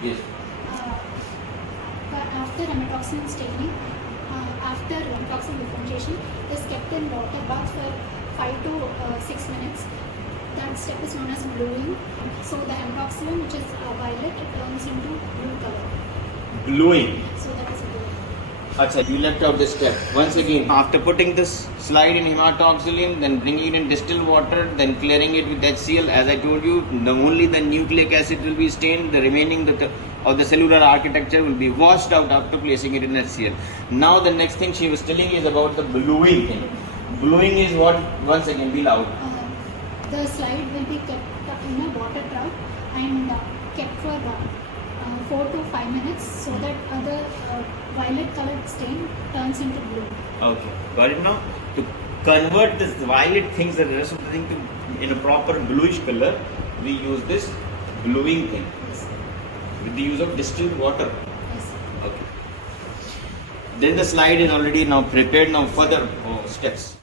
Yes. After amatoxylin staining, after amatoxylin differentiation, is kept in water bath for 5 to 6 minutes. That step is known as bluing. So the amatoxylin, which is violet, it turns into blue color. Bluing. So that is blue. Achha, you left out this step. Once again, after putting this slide in hematoxylin, then bringing it in distilled water, then clearing it with HCl, as I told you, only the nucleic acid will be stained, the remaining of the cellular architecture will be washed out after placing it in HCl. Now the next thing she was telling is about the bluing thing. Bluing is what? Once again, be loud. The slide will be kept in a water trough and kept for 4 to 5 minutes so that other violet colored stain turns into blue. Okay, got it now? To convert this violet things, the rest of the thing to in a proper bluish color, we use this bluing thing with the use of distilled water. Yes. Okay. Then the slide is already now prepared. Now further steps.